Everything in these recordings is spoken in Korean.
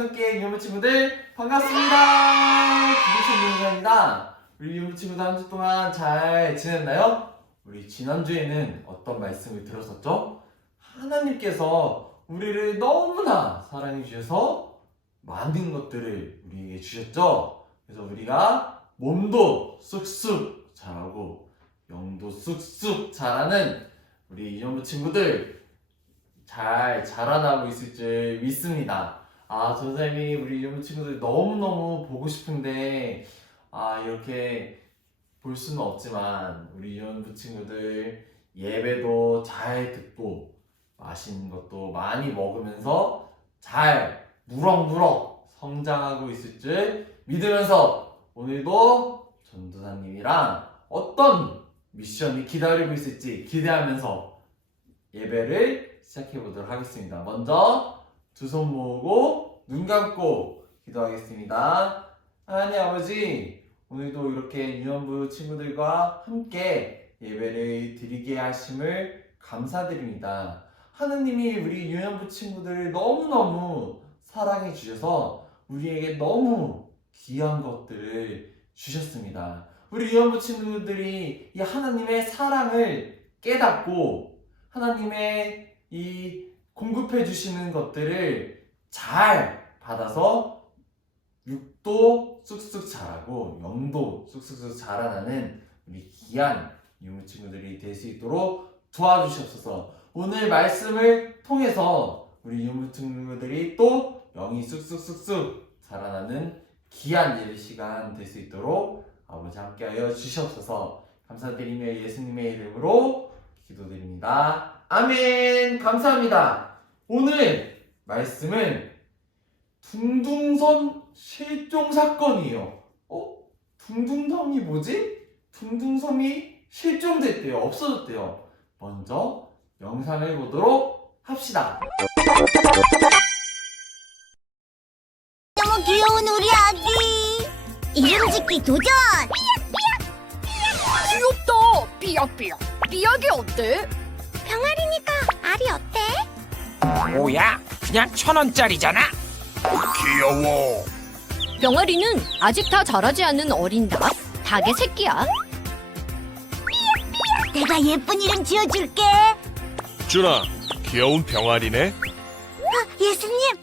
성석기의 유무 친구들 반갑습니다. 김희철 유무입니다. 우리 유무 친구들 한 주 동안 잘 지냈나요? 우리 지난주에는 어떤 말씀을 들었었죠? 하나님께서 우리를 너무나 사랑해 주셔서 많은 것들을 우리에게 주셨죠? 그래서 우리가 몸도 쑥쑥 자라고 영도 쑥쑥 자라는 우리 유무 친구들 잘 자라나고 있을 줄 믿습니다. 전사님이 우리 유무 친구들 너무너무 보고 싶은데 이렇게 볼 수는 없지만 우리 유무 친구들 예배도 잘 듣고 맛있는 것도 많이 먹으면서 잘 무럭무럭 성장하고 있을 줄 믿으면서 오늘도 전도사님이랑 어떤 미션이 기다리고 있을지 기대하면서 예배를 시작해 보도록 하겠습니다. 먼저 두 손 모으고 눈 감고 기도하겠습니다. 하나님 아버지, 오늘도 이렇게 유년부 친구들과 함께 예배를 드리게 하심을 감사드립니다. 하느님이 우리 유년부 친구들을 너무너무 사랑해 주셔서 우리에게 너무 귀한 것들을 주셨습니다. 우리 유년부 친구들이 이 하나님의 사랑을 깨닫고 하나님의 이 공급해 주시는 것들을 잘 받아서 육도 쑥쑥 자라고 영도 쑥쑥 자라나는 우리 귀한 유무 친구들이 될 수 있도록 도와주시옵소서. 오늘 말씀을 통해서 우리 유무 친구들이 또 영이 쑥쑥 자라나는 귀한 예배 시간 될 수 있도록 아버지 함께하여 주시옵소서. 감사드리며 예수님의 이름으로 기도드립니다. 아멘. 감사합니다. 오늘 말씀은 둥둥섬 실종 사건이에요. 둥둥섬이 뭐지? 둥둥섬이 실종됐대요. 없어졌대요. 먼저 영상을 보도록 합시다. 너무 귀여운 우리 아기. 이름 짓기 도전. 귀엽다. 삐약삐약. 삐약이 어때? 병아리니까 알이 어때? 뭐야? 그냥 1,000원짜리잖아. 귀여워. 병아리는 아직 다 자라지 않은 어린 닭의 새끼야. 내가 예쁜 이름 지어줄게. 준아, 귀여운 병아리네. 예수님.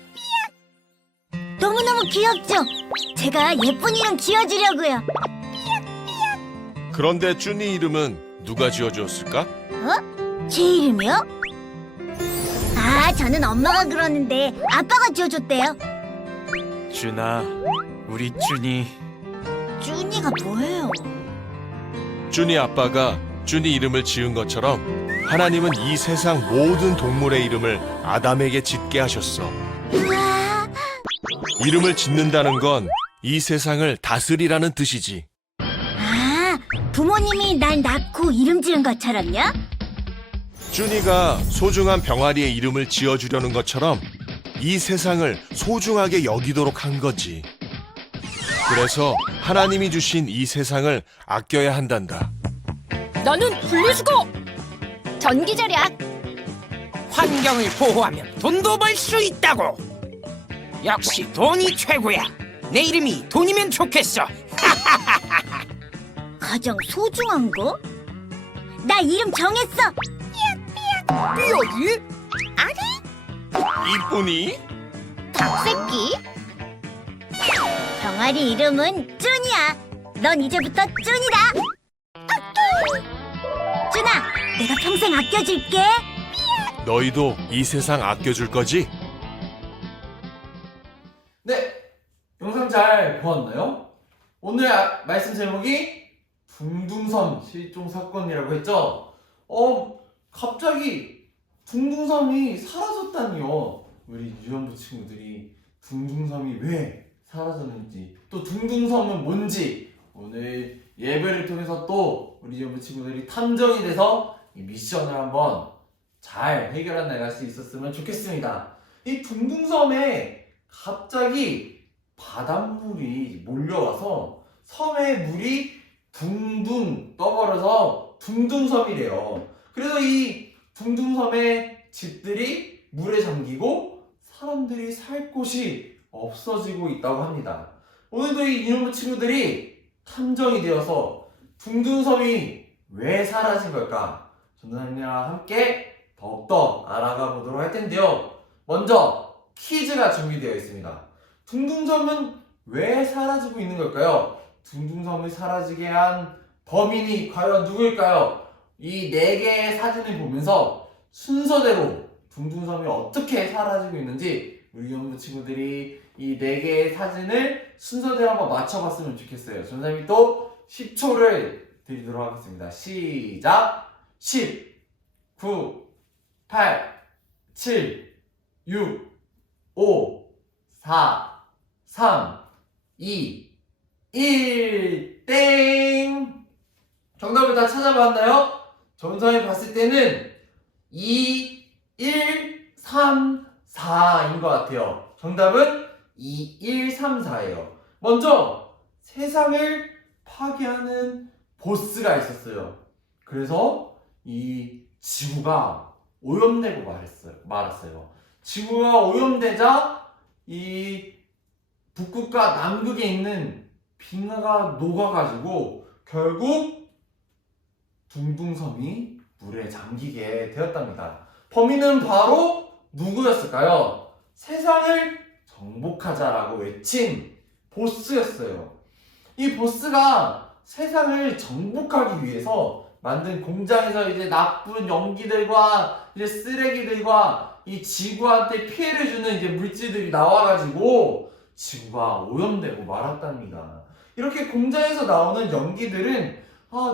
너무너무 귀엽죠? 제가 예쁜 이름 지어주려고요. 그런데 준이 이름은 누가 지어주었을까? 제 이름이요? 저는 엄마가 그러는데 아빠가 지어줬대요. 준아, 우리 준이. 준이가 뭐예요? 준이 아빠가 준이 이름을 지은 것처럼 하나님은 이 세상 모든 동물의 이름을 아담에게 짓게 하셨어. 우와. 이름을 짓는다는 건 이 세상을 다스리라는 뜻이지. 부모님이 날 낳고 이름 지은 것처럼요? 준이가 소중한 병아리의 이름을 지어주려는 것처럼 이 세상을 소중하게 여기도록 한 거지. 그래서 하나님이 주신 이 세상을 아껴야 한단다. 나는 분리수거. 전기절약. 환경을 보호하면 돈도 벌 수 있다고. 역시 돈이 최고야. 내 이름이 돈이면 좋겠어. 가장 소중한 거? 나 이름 정했어. 삐약이? 이쁜이? 닭새끼. 병아리 이름은 쭈니야. 넌 이제부터 쭈니다. 쭈나, 내가 평생 아껴줄게. 너희도 이 세상 아껴줄 거지? 네, 영상 잘 보았나요? 오늘 말씀 제목이 둥둥섬 실종 사건이라고 했죠? 갑자기 둥둥섬이 사라졌다니요. 우리 유년부 친구들이 둥둥섬이 왜 사라졌는지, 또 둥둥섬은 뭔지 오늘 예배를 통해서 또 우리 유년부 친구들이 탐정이 돼서 이 미션을 한번 잘 해결해 나갈 수 있었으면 좋겠습니다. 이 둥둥섬에 갑자기 바닷물이 몰려와서 섬에 물이 둥둥 떠버려서 둥둥섬이래요. 그래서 이 둥둥섬의 집들이 물에 잠기고 사람들이 살 곳이 없어지고 있다고 합니다. 오늘도 이 유년부 친구들이 탐정이 되어서 둥둥섬이 왜 사라진 걸까? 전도사님이랑 함께 더욱더 알아가 보도록 할 텐데요. 먼저 퀴즈가 준비되어 있습니다. 둥둥섬은 왜 사라지고 있는 걸까요? 둥둥섬을 사라지게 한 범인이 과연 누구일까요? 이 4개의 사진을 보면서 순서대로 둥둥섬이 어떻게 사라지고 있는지 우리 유년부 친구들이 이 4개의 사진을 순서대로 한번 맞춰봤으면 좋겠어요. 전사님이 또 10초를 드리도록 하겠습니다. 시작! 10, 9, 8, 7, 6, 5, 4, 3, 2, 1, 땡! 정답을 다 찾아봤나요? 전사님이 봤을 때는 2, 1, 3, 4인 것 같아요. 정답은 2, 1, 3, 4예요. 먼저 세상을 파괴하는 보스가 있었어요. 그래서 이 지구가 오염되고 말았어요. 지구가 오염되자 이 북극과 남극에 있는 빙하가 녹아가지고 결국 둥둥섬이 물에 잠기게 되었답니다. 범인은 바로 누구였을까요? 세상을 정복하자라고 외친 보스였어요. 이 보스가 세상을 정복하기 위해서 만든 공장에서 이제 나쁜 연기들과 이제 쓰레기들과 이 지구한테 피해를 주는 이제 물질들이 나와가지고 지구가 오염되고 말았답니다. 이렇게 공장에서 나오는 연기들은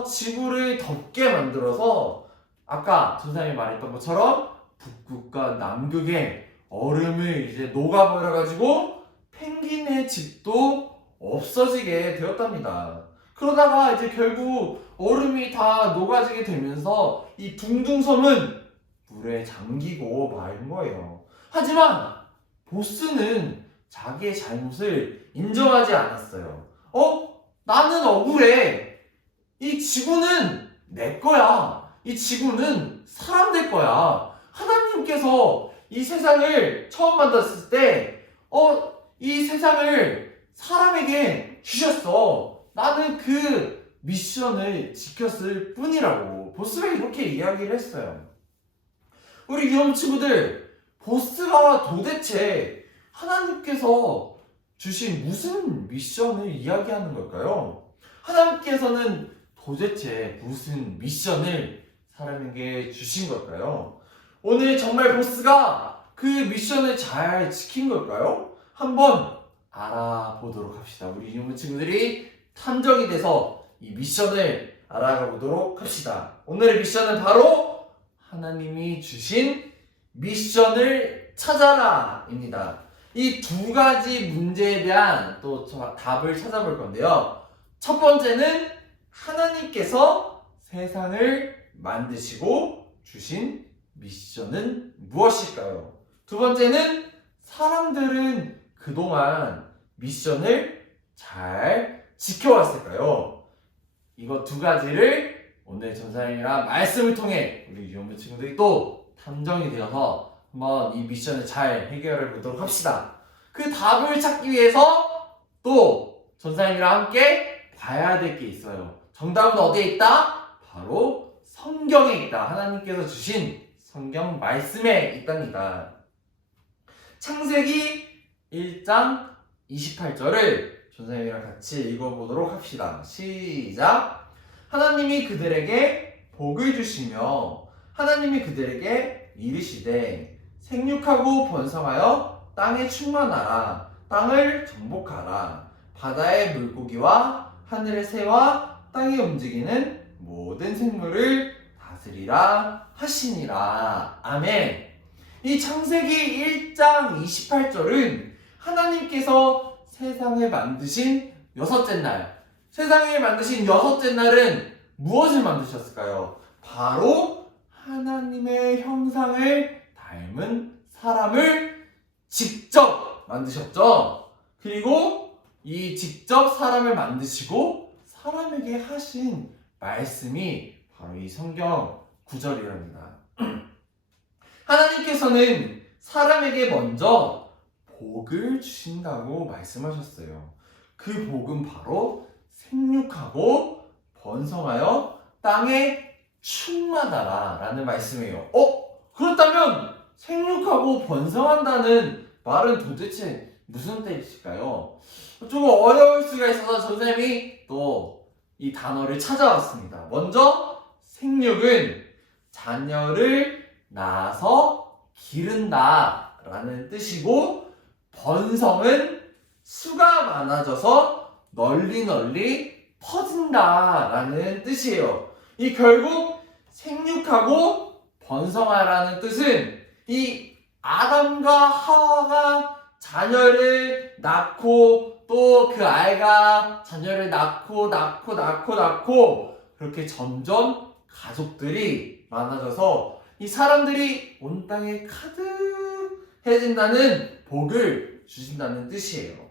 지구를 덥게 만들어서 아까 전사님이 말했던 것처럼 북극과 남극의 얼음을 이제 녹아버려가지고 펭귄의 집도 없어지게 되었답니다. 그러다가 이제 결국 얼음이 다 녹아지게 되면서 이 둥둥섬은 물에 잠기고 마는 거예요. 하지만 보스는 자기의 잘못을 인정하지 않았어요. 나는 억울해. 이 지구는 내 거야. 이 지구는 사람들 거야. 하나님께서 이 세상을 처음 만들었을 때, 이 세상을 사람에게 주셨어. 나는 그 미션을 지켰을 뿐이라고 보스가 이렇게 이야기를 했어요. 우리 유년 친구들, 보스가 도대체 하나님께서 주신 무슨 미션을 이야기하는 걸까요? 하나님께서는 도대체 무슨 미션을 사람에게 주신 걸까요? 오늘 정말 보스가 그 미션을 잘 지킨 걸까요? 한번 알아보도록 합시다. 우리 유년 친구들이 탐정이 돼서 이 미션을 알아가 보도록 합시다. 오늘의 미션은 바로 하나님이 주신 미션을 찾아라 입니다. 이 2가지 문제에 대한 또 답을 찾아볼 건데요. 첫 번째는 하나님께서 세상을 만드시고 주신 미션은 무엇일까요? 두 번째는 사람들은 그동안 미션을 잘 지켜왔을까요? 이거 2가지를 오늘 전사님이랑 말씀을 통해 우리 유년부 친구들이 또 탐정이 되어서 한번 이 미션을 잘 해결해 보도록 합시다. 그 답을 찾기 위해서 또 전사님이랑 함께 봐야 될 게 있어요. 정답은 어디에 있다? 바로 성경에 있다. 하나님께서 주신 성경 말씀에 있답니다. 창세기 1장 28절을 전사님이랑 같이 읽어보도록 합시다. 시작! 하나님이 그들에게 복을 주시며 하나님이 그들에게 이르시되 생육하고 번성하여 땅에 충만하라. 땅을 정복하라. 바다의 물고기와 하늘의 새와 땅에 움직이는 모든 생물을 다스리라 하시니라. 아멘. 이 창세기 1장 28절은 하나님께서 세상을 만드신 6째 날, 세상을 만드신 6째 날은 무엇을 만드셨을까요? 바로 하나님의 형상을 닮은 사람을 직접 만드셨죠. 그리고 이 직접 사람을 만드시고 사람에게 하신 말씀이 바로 이 성경 구절이랍니다. 하나님께서는 사람에게 먼저 복을 주신다고 말씀하셨어요. 그 복은 바로 생육하고 번성하여 땅에 충만하라 라는 말씀이에요. 그렇다면 생육하고 번성한다는 말은 도대체 무슨 뜻일까요? 조금 어려울 수가 있어서 선생님이 또 이 단어를 찾아왔습니다. 먼저 생육은 자녀를 낳아서 기른다 라는 뜻이고, 번성은 수가 많아져서 널리 퍼진다 라는 뜻이에요. 이 결국 생육하고 번성하라는 뜻은 이 아담과 하와가 자녀를 낳고 또 그 아이가 자녀를 낳고 그렇게 점점 가족들이 많아져서 이 사람들이 온 땅에 가득해진다는 복을 주신다는 뜻이에요.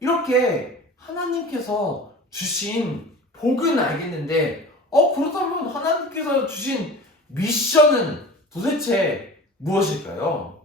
이렇게 하나님께서 주신 복은 알겠는데 그렇다면 하나님께서 주신 미션은 도대체 무엇일까요?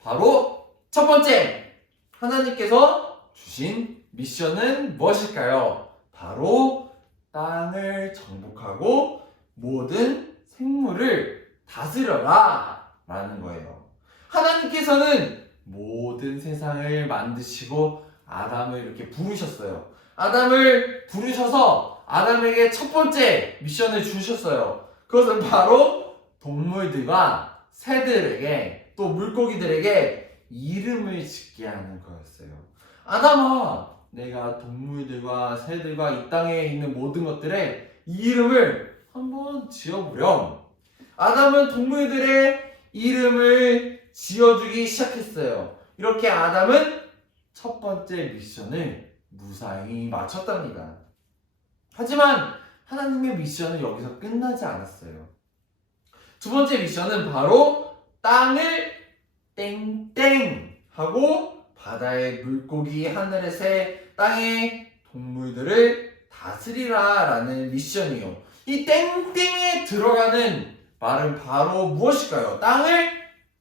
바로 첫 번째, 하나님께서 주신 미션은 무엇일까요? 바로 땅을 정복하고 모든 생물을 다스려라 라는 거예요. 하나님께서는 모든 세상을 만드시고 아담을 이렇게 부르셨어요. 아담을 부르셔서 아담에게 첫 번째 미션을 주셨어요. 그것은 바로 동물들과 새들에게 또 물고기들에게 이름을 짓게 하는 거였어요. 아담아, 내가 동물들과 새들과 이 땅에 있는 모든 것들의 이름을 한번 지어보렴. 아담은 동물들의 이름을 지어주기 시작했어요. 이렇게 아담은 첫 번째 미션을 무사히 마쳤답니다. 하지만 하나님의 미션은 여기서 끝나지 않았어요. 두 번째 미션은 바로 땅을 땡땡 하고 바다의 물고기, 하늘의 새, 땅의 동물들을 다스리라 라는 미션이요. 이 땡땡에 들어가는 말은 바로 무엇일까요? 땅을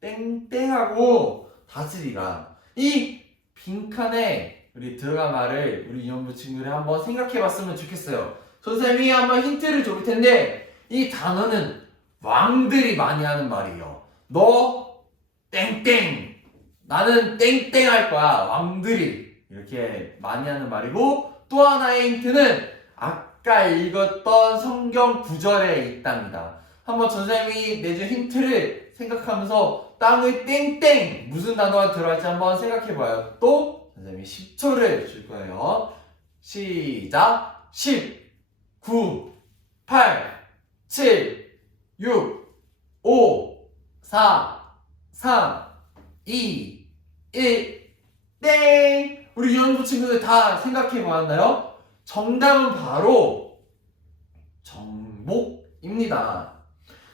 땡땡하고 다스리라. 이 빈칸에 우리 들어간 말을 우리 이연부 친구들이 한번 생각해 봤으면 좋겠어요. 선생님이 한번 힌트를 줄 텐데, 이 단어는 왕들이 많이 하는 말이에요. 너 땡땡, 나는 땡땡 할 거야. 왕들이 이렇게 많이 하는 말이고, 또 하나의 힌트는 아까 읽었던 성경 구절에 있답니다. 한번 선생님이 내준 힌트를 생각하면서 땅의 땡땡 무슨 단어가 들어갈지 한번 생각해봐요. 또 선생님이 10초를 줄 거예요. 시작. 10, 9, 8, 7, 6, 5, 4, 3, 2, 1, 땡! 우리 유연부 친구들 다 생각해 보았나요? 정답은 바로 정복입니다.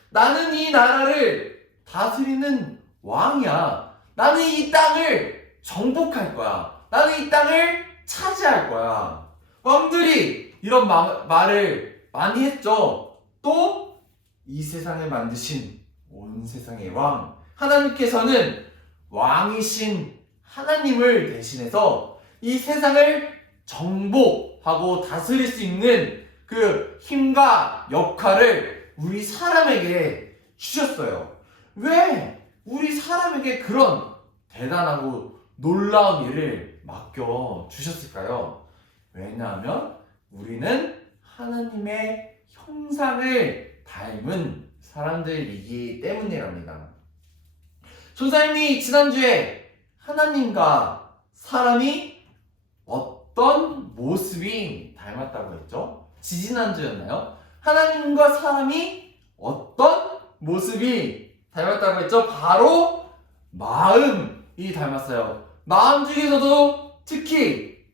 나는 이 나라를 다스리는 왕이야. 나는 이 땅을 정복할 거야. 나는 이 땅을 차지할 거야. 왕들이 이런 말을 많이 했죠. 또 이 세상을 만드신 온 세상의 왕, 하나님께서는 왕이신 하나님을 대신해서 이 세상을 정복하고 다스릴 수 있는 그 힘과 역할을 우리 사람에게 주셨어요. 왜 우리 사람에게 그런 대단하고 놀라운 일을 맡겨 주셨을까요? 왜냐하면 우리는 하나님의 형상을 닮은 사람들이기 때문이랍니다. 조사님이 지난주에 하나님과 사람이 어떤 모습이 닮았다고 했죠? 지지난주였나요? 하나님과 사람이 어떤 모습이 닮았다고 했죠? 바로 마음이 닮았어요. 마음 중에서도 특히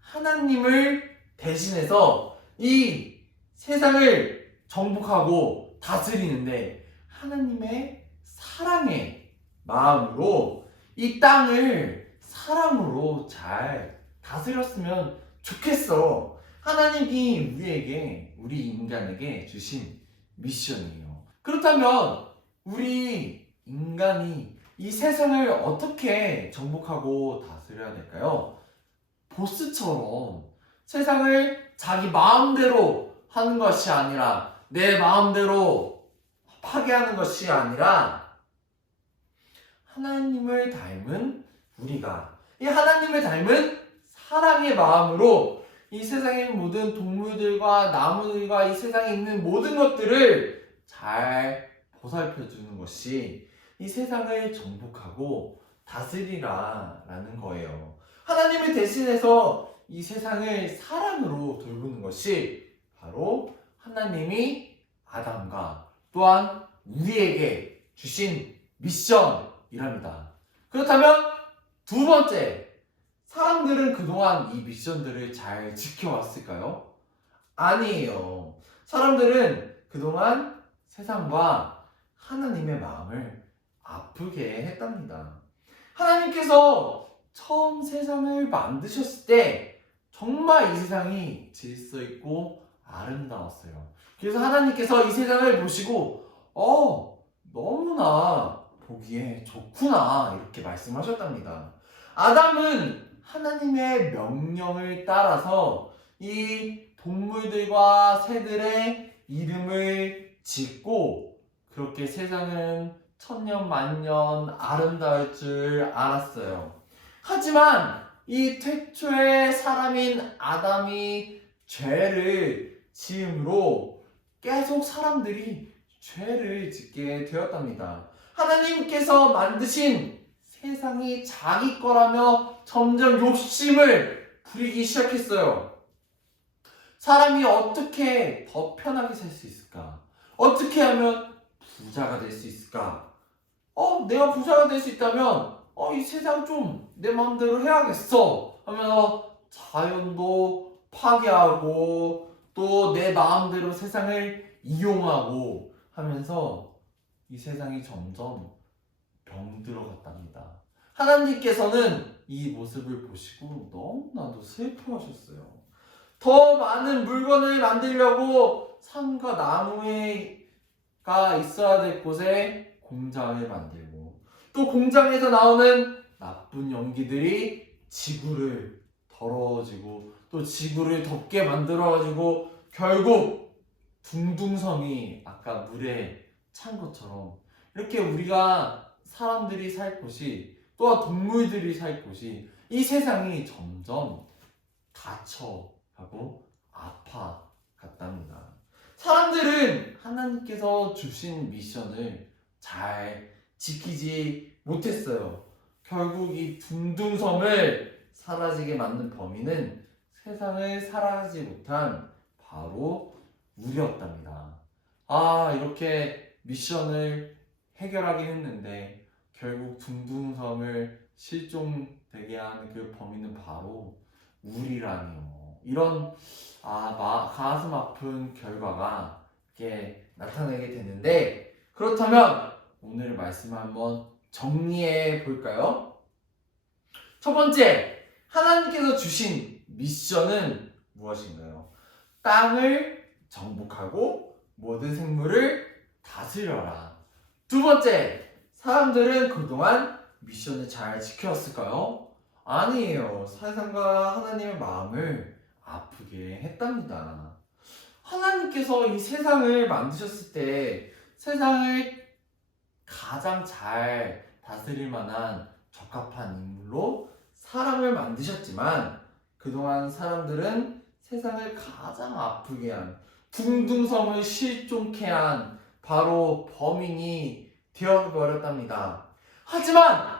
하나님을 대신해서 이 세상을 정복하고 다스리는데 하나님의 사랑의 마음으로 이 땅을 사랑으로 잘 다스렸으면 좋겠어. 하나님이 우리에게, 우리 인간에게 주신 미션이에요. 그렇다면 우리 인간이 이 세상을 어떻게 정복하고 다스려야 될까요? 보스처럼 세상을 자기 마음대로 하는 것이 아니라 내 마음대로 파괴하는 것이 아니라 하나님을 닮은 우리가 이 하나님을 닮은 사랑의 마음으로 이 세상의 모든 동물들과 나무들과 이 세상에 있는 모든 것들을 잘 보살펴 주는 것이 이 세상을 정복하고 다스리라 라는 거예요. 하나님을 대신해서 이 세상을 사랑으로 돌보는 것이 바로 하나님이 아담과 또한 우리에게 주신 미션이랍니다. 그렇다면 두 번째, 사람들은 그동안 이 미션들을 잘 지켜왔을까요? 아니에요. 사람들은 그동안 세상과 하나님의 마음을 아프게 했답니다. 하나님께서 처음 세상을 만드셨을 때 정말 이 세상이 질서 있고 아름다웠어요. 그래서 하나님께서 이 세상을 보시고 너무나 보기에 좋구나 이렇게 말씀하셨답니다. 아담은 하나님의 명령을 따라서 이 동물들과 새들의 이름을 짓고 그렇게 세상은 천년 만년 아름다울 줄 알았어요. 하지만 이 태초의 사람인 아담이 죄를 지음으로 계속 사람들이 죄를 짓게 되었답니다. 하나님께서 만드신 세상이 자기 거라며 점점 욕심을 부리기 시작했어요. 사람이 어떻게 더 편하게 살 수 있을까? 어떻게 하면 부자가 될 수 있을까? 내가 부자가 될 수 있다면 이 세상 좀 내 마음대로 해야겠어 하면서 자연도 파괴하고 또 내 마음대로 세상을 이용하고 하면서 이 세상이 점점 병들어갔답니다. 하나님께서는 이 모습을 보시고 너무나도 슬퍼하셨어요. 더 많은 물건을 만들려고 산과 나무가 있어야 될 곳에 공장을 만들고 또 공장에서 나오는 나쁜 연기들이 지구를 더러워지고 또 지구를 덥게 만들어가지고 결국 둥둥섬이 아까 물에 찬 것처럼 이렇게 우리가 사람들이 살 곳이 또한 동물들이 살 곳이 이 세상이 점점 닫혀가고 아파갔답니다. 사람들은 하나님께서 주신 미션을 잘 지키지 못했어요. 결국 이 둥둥섬을 사라지게 만든 범인은 세상을 살아가지 못한 바로 우리였답니다. 이렇게 미션을 해결하긴 했는데 결국 둥둥섬을 실종되게 한 그 범인은 바로 우리라니요. 이런 가슴 아픈 결과가 이렇게 나타나게 되는데 그렇다면 오늘 말씀을 한번 정리해 볼까요? 첫 번째, 하나님께서 주신 미션은 무엇인가요? 땅을 정복하고 모든 생물을 다스려라. 두 번째, 사람들은 그동안 미션을 잘 지켰을까요? 아니에요. 세상과 하나님의 마음을 아프게 했답니다. 하나님께서 이 세상을 만드셨을 때 세상을 가장 잘 다스릴 만한 적합한 인물로 사람을 만드셨지만 그동안 사람들은 세상을 가장 아프게 한 둥둥섬을 실종케 한 바로 범인이 되어버렸답니다. 하지만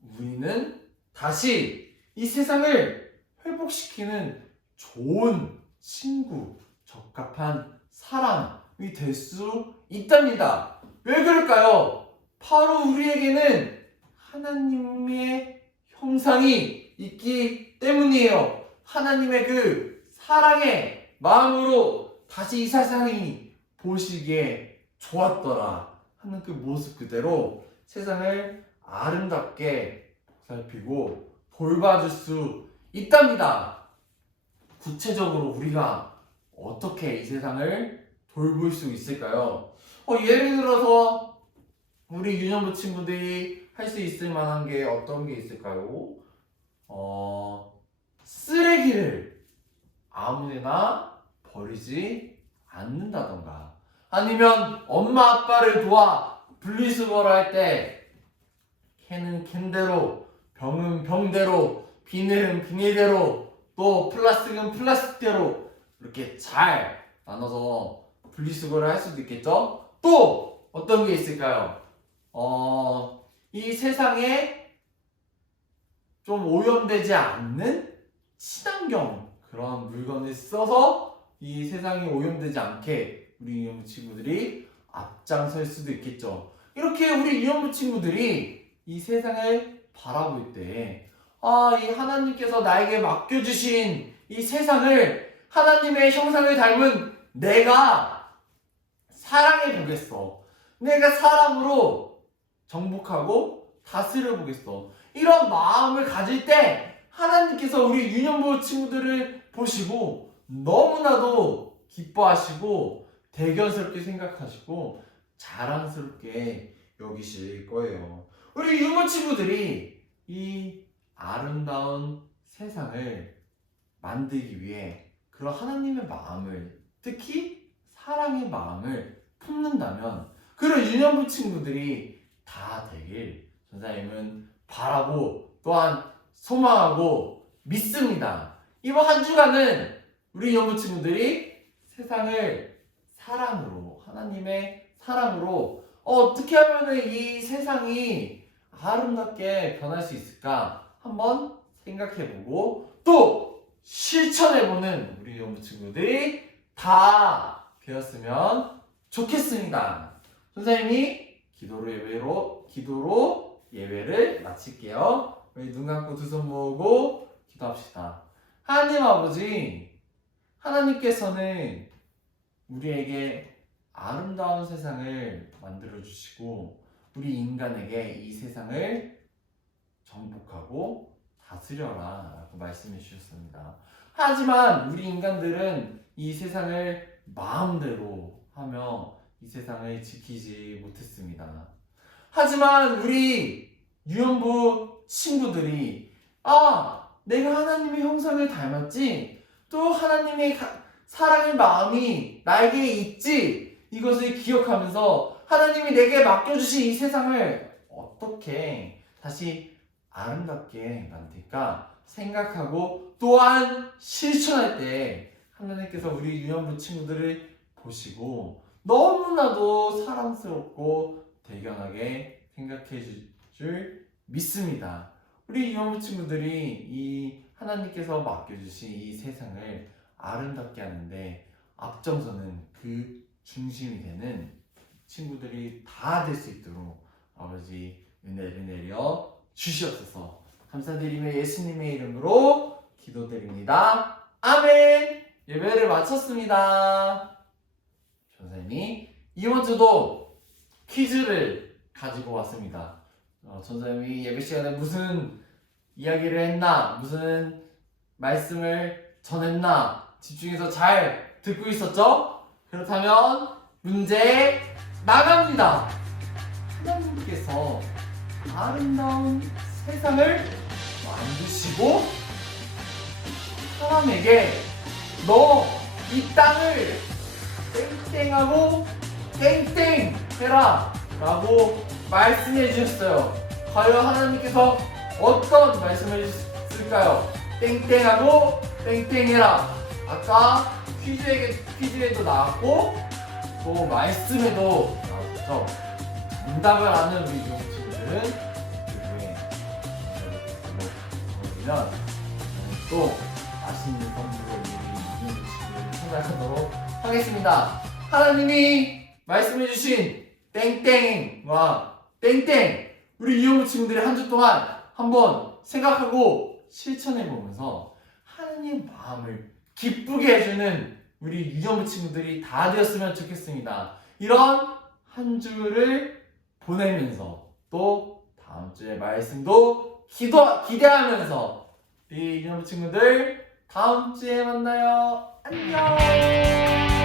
우리는 다시 이 세상을 회복시키는 좋은 친구, 적합한 사람이 될 수 있답니다. 왜 그럴까요? 바로 우리에게는 하나님의 형상이 있기 때문이에요. 하나님의 그 사랑의 마음으로 다시 이 세상이 보시기에 좋았더라 하는 그 모습 그대로 세상을 아름답게 보살피고 돌봐줄 수 있답니다. 구체적으로 우리가 어떻게 이 세상을 돌볼 수 있을까요? 예를 들어서 우리 유년부 친구들이 할 수 있을 만한 게 어떤 게 있을까요? 쓰레기를 아무데나 버리지 않는다던가, 아니면 엄마 아빠를 도와 분리수거를 할 때 캔은 캔대로, 병은 병대로, 비닐은 비닐대로, 또 플라스틱은 플라스틱대로 이렇게 잘 나눠서 분리수거를 할 수도 있겠죠? 또 어떤 게 있을까요? 이 세상에 좀 오염되지 않는 친환경 그런 물건을 써서 이 세상이 오염되지 않게 우리 유년부 친구들이 앞장설 수도 있겠죠. 이렇게 우리 유년부 친구들이 이 세상을 바라볼 때, 이 하나님께서 나에게 맡겨주신 이 세상을 하나님의 형상을 닮은 내가 사랑해 보겠어. 내가 사랑으로 정복하고 다스려 보겠어. 이런 마음을 가질 때 하나님께서 우리 유년부 친구들을 보시고 너무나도 기뻐하시고 대견스럽게 생각하시고 자랑스럽게 여기실 거예요. 우리 유년부 친구들이 이 아름다운 세상을 만들기 위해 그런 하나님의 마음을, 특히 사랑의 마음을 품는다면 그런 유년부 친구들이 다 되길 전사님은 바라고 또한 소망하고 믿습니다. 이번 한 주간은 우리 유년부 친구들이 세상을 사랑으로, 하나님의 사랑으로 어떻게 하면 이 세상이 아름답게 변할 수 있을까 한번 생각해보고 또 실천해보는 우리 유년부 친구들이 다 되었으면 좋겠습니다. 선생님이 기도로 예배를 마칠게요. 우리 눈 감고 두 손 모으고 기도합시다. 하나님 아버지, 하나님께서는 우리에게 아름다운 세상을 만들어 주시고 우리 인간에게 이 세상을 정복하고 다스려라 라고 말씀해 주셨습니다. 하지만 우리 인간들은 이 세상을 마음대로 하며 이 세상을 지키지 못했습니다. 하지만 우리 유년부 친구들이 내가 하나님의 형상을 닮았지, 또 하나님의 사랑의 마음이 나에게 있지, 이것을 기억하면서 하나님이 내게 맡겨주신 이 세상을 어떻게 다시 아름답게 만들까 생각하고 또한 실천할 때 하나님께서 우리 유년부 친구들을 보시고 너무나도 사랑스럽고 대견하게 생각해 줄 믿습니다. 우리 유년부 친구들이 이 하나님께서 맡겨주신 이 세상을 아름답게 하는데 앞장서는 그 중심이 되는 친구들이 다 될 수 있도록 아버지 은혜를 내려 주시옵소서. 감사드리며 예수님의 이름으로 기도드립니다. 아멘. 예배를 마쳤습니다. 전사님이 이번 주도 퀴즈를 가지고 왔습니다. 전사님이 예배 시간에 무슨 이야기를 했나, 무슨 말씀을 전했나 집중해서 잘 듣고 있었죠? 그렇다면 문제 나갑니다. 하나님께서 아름다운 세상을 만드시고 사람에게 너 이 땅을 땡땡하고 땡땡 해라 라고 말씀해 주셨어요. 과연 하나님께서 어떤 말씀을 해주셨을까요? 땡땡하고 땡땡해라. 아까 퀴즈에도 나왔고 또 말씀에도 나왔죠. 정답을 아는 우리 친구들은 나중에 보면 또 맛있는 선물을 우리 친구들을 생각하도록 하겠습니다. 하나님이 말씀해주신 땡땡과 땡땡, 우리 유년부 친구들이 한 주 동안 한번 생각하고 실천해보면서 하나님의 마음을 기쁘게 해주는 우리 유년부 친구들이 다 되었으면 좋겠습니다. 이런 한 주를 보내면서 또 다음 주의 말씀도 기대하면서 우리 유년부 친구들 다음 주에 만나요. 안녕.